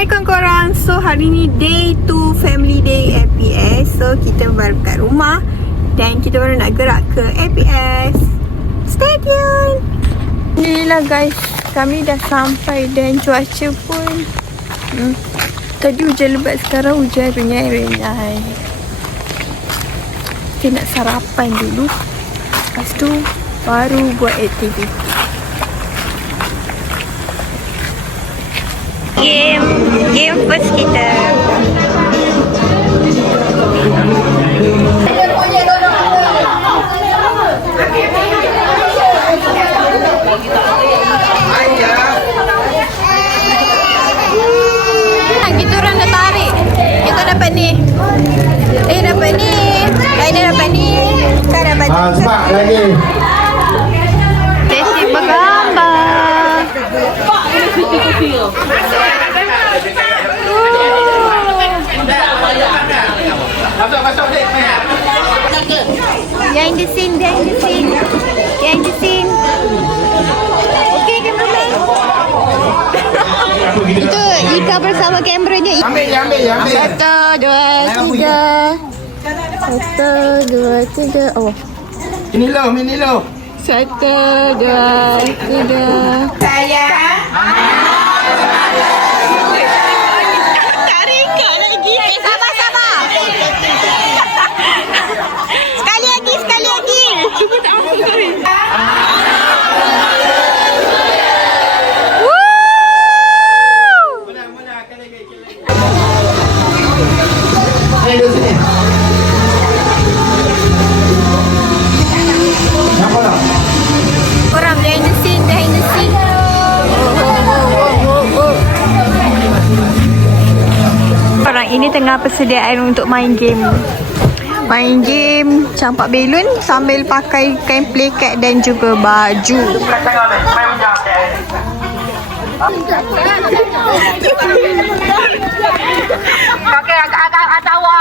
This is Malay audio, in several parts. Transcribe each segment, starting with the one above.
Assalamualaikum korang. So hari ni day 2 family day APS. So kita baru kat rumah dan kita baru nak gerak ke APS. Stay tuned. Alhamdulillah guys, kami dah sampai dan cuaca pun tadi hujan lebat, sekarang hujan renyai-renyai. Kita nak sarapan dulu, lepas tu baru buat aktiviti. Game first kita. Kita orang dah tarik. Kita dapat ni. Dapat ni. Lainnya dapat ni. Kau dapat ni. Cepat lagi. Sesi bergambar. Masuk dek. Behind the scene. Okay, cameraman. Itu Ika bersama kameranya. Ambil. 1, 2, 3. Oh. Ini lo. 1, 2, 3. Sayang. Tarik lagi. Sabar. Sekali lagi. Cuba tak apa, sorry. Korang behind the scene. Korang ini tengah persediaan untuk main game. Campak belon sambil pakai kain pelikat dan juga baju. Okey, agak tawa.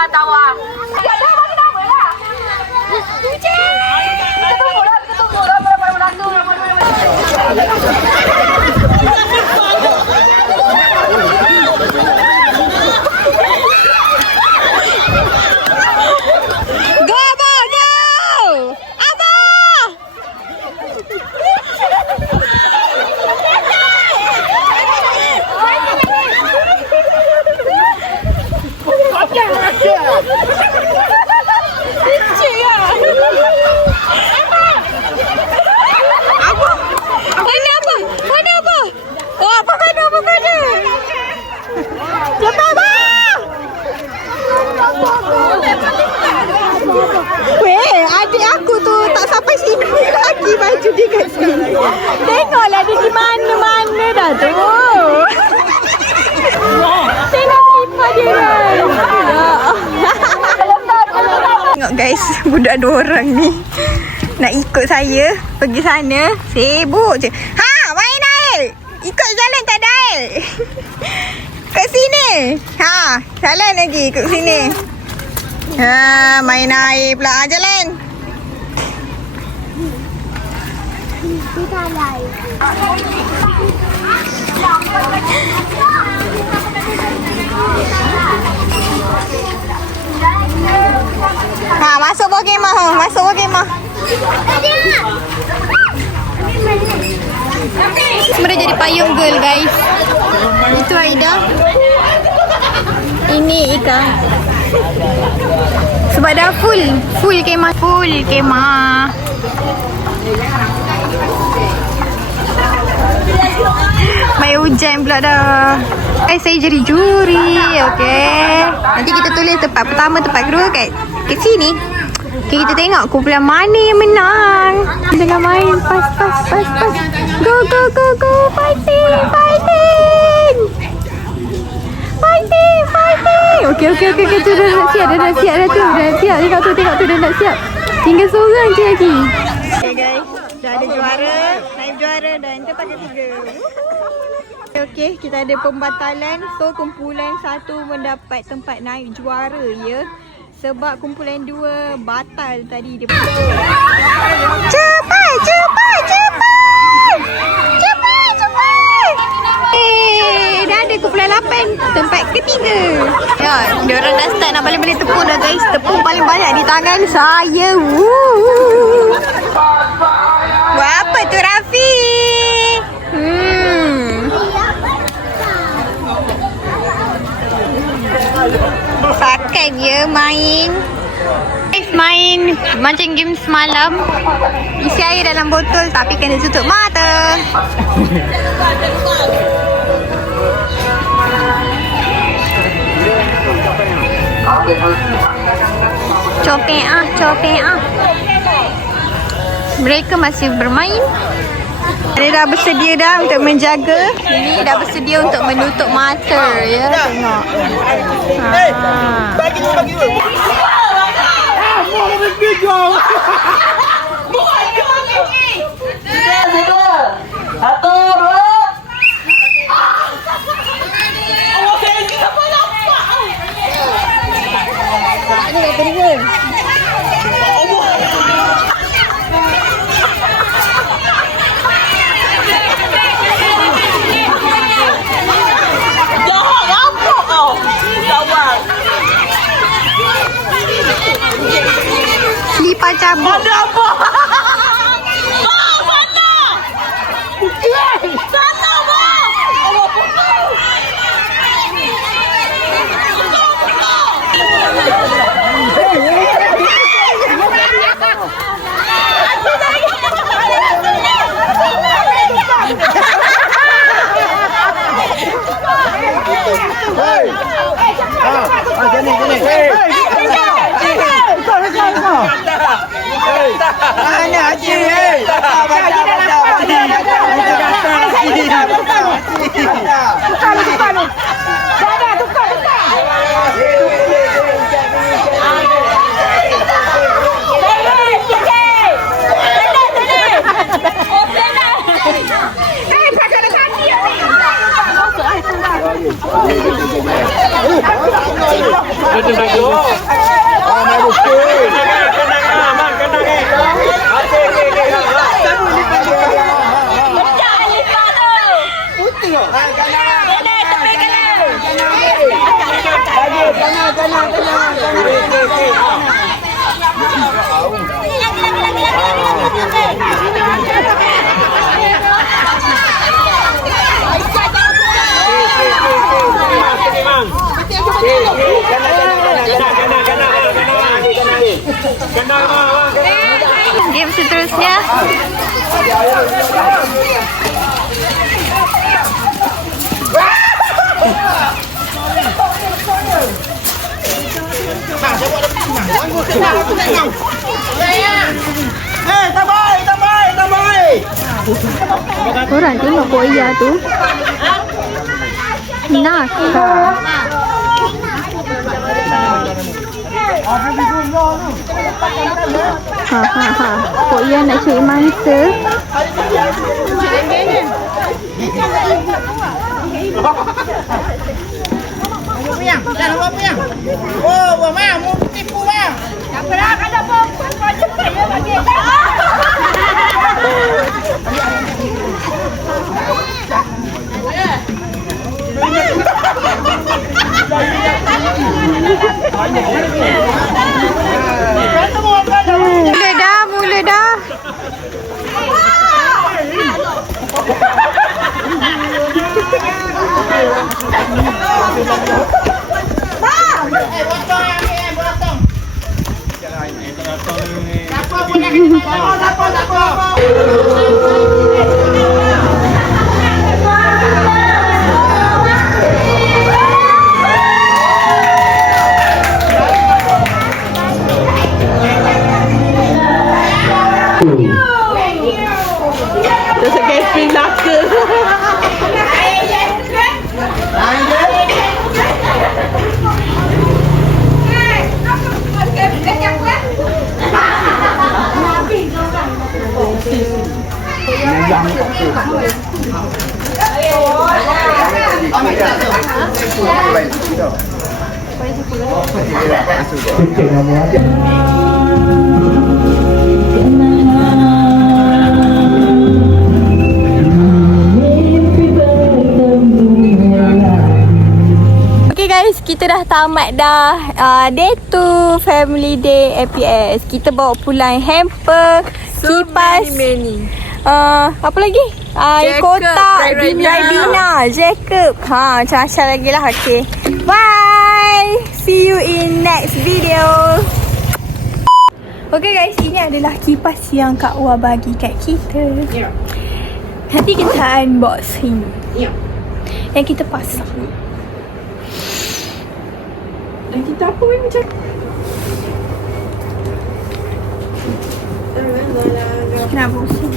Adik aku tu tak sampai sini lagi baju dia kat sini. Tengoklah dia di mana-mana dah tu. Tengok sifat dia guys. Tengok guys, budak 2 orang ni nak ikut saya pergi sana. Sibuk je. Main air. Ikut jalan tak ada air. Kat sini. Jalan lagi ikut sini. Main air pula. Jalan. Masuk bawah kemah. Semua dah jadi payung girl guys. Itu Aida. Ini Ika. Sebab dah full kemah. Mai hujan pula dah. Saya jadi juri. Okey. Nanti kita tulis tempat pertama, tempat kedua kat sini. Okay, kita tengok kumpulan mana yang menang. Tengah main. Pas. Go. Fighting. Okey. Tu dah nak siap dah tu. Tengok tu dah nak siap. Tinggal seorang je lagi. Okay guys, dah ada juara. Naib juara dan tempat ketiga. Okay, kita ada pembatalan. So kumpulan 1 mendapat tempat naik juara ya. Sebab kumpulan 2 batal tadi dia. Cepat. Dah ada kumpulan 8 tempat ketiga. Ya, diorang dah start nak balik-balik tepung dah guys. Tepung paling banyak di tangan saya. Buat apa tu Rafi? Pakai dia main. Main macam game semalam. Isi air dalam botol tapi kena tutup mata. Copek ah. Mereka masih bermain. Dia dah bersedia dah untuk menjaga. Ini dah bersedia untuk menutup mata. Ya, tengok. Bagi dulu. Satu, dua. Selipar cabut. Ada apa? Sana, Bang! Allah pukul! Game seterusnya. Korang tengok Koya tu. Nakal. Koya nak cari mangsa. Oh, Mama, mau tipu, Bang. Tak pernah ada perempuan wajib saya bagi. Mula dah. guys, kita dah tamat dah day 2 family day APS. Kita bawa pulang hamper, kipas, apa lagi? Kotak, Ribena, Jacob. Macam-macam lagi lah. Okay, bye. See you in next video. Okay guys, ini adalah kipas yang Kak Wah bagi kat kita. Nanti kita unboxing. Yang kita pasang. Dan kita apa macam kenapa pusing?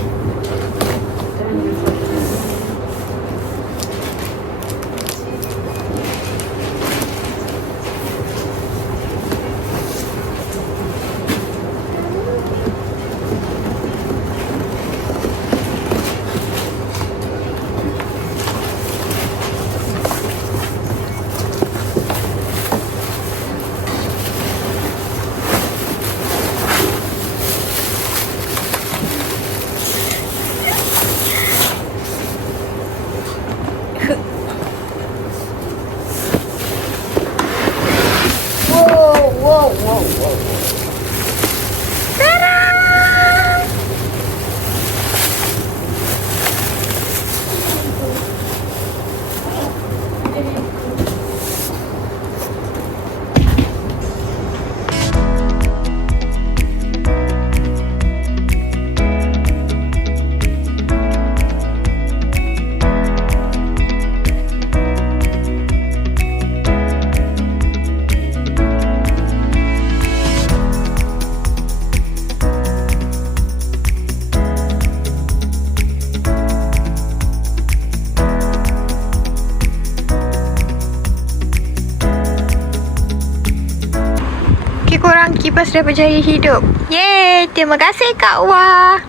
Korang kipas dah berjaya hidup. Yeay, terima kasih Kak Wah.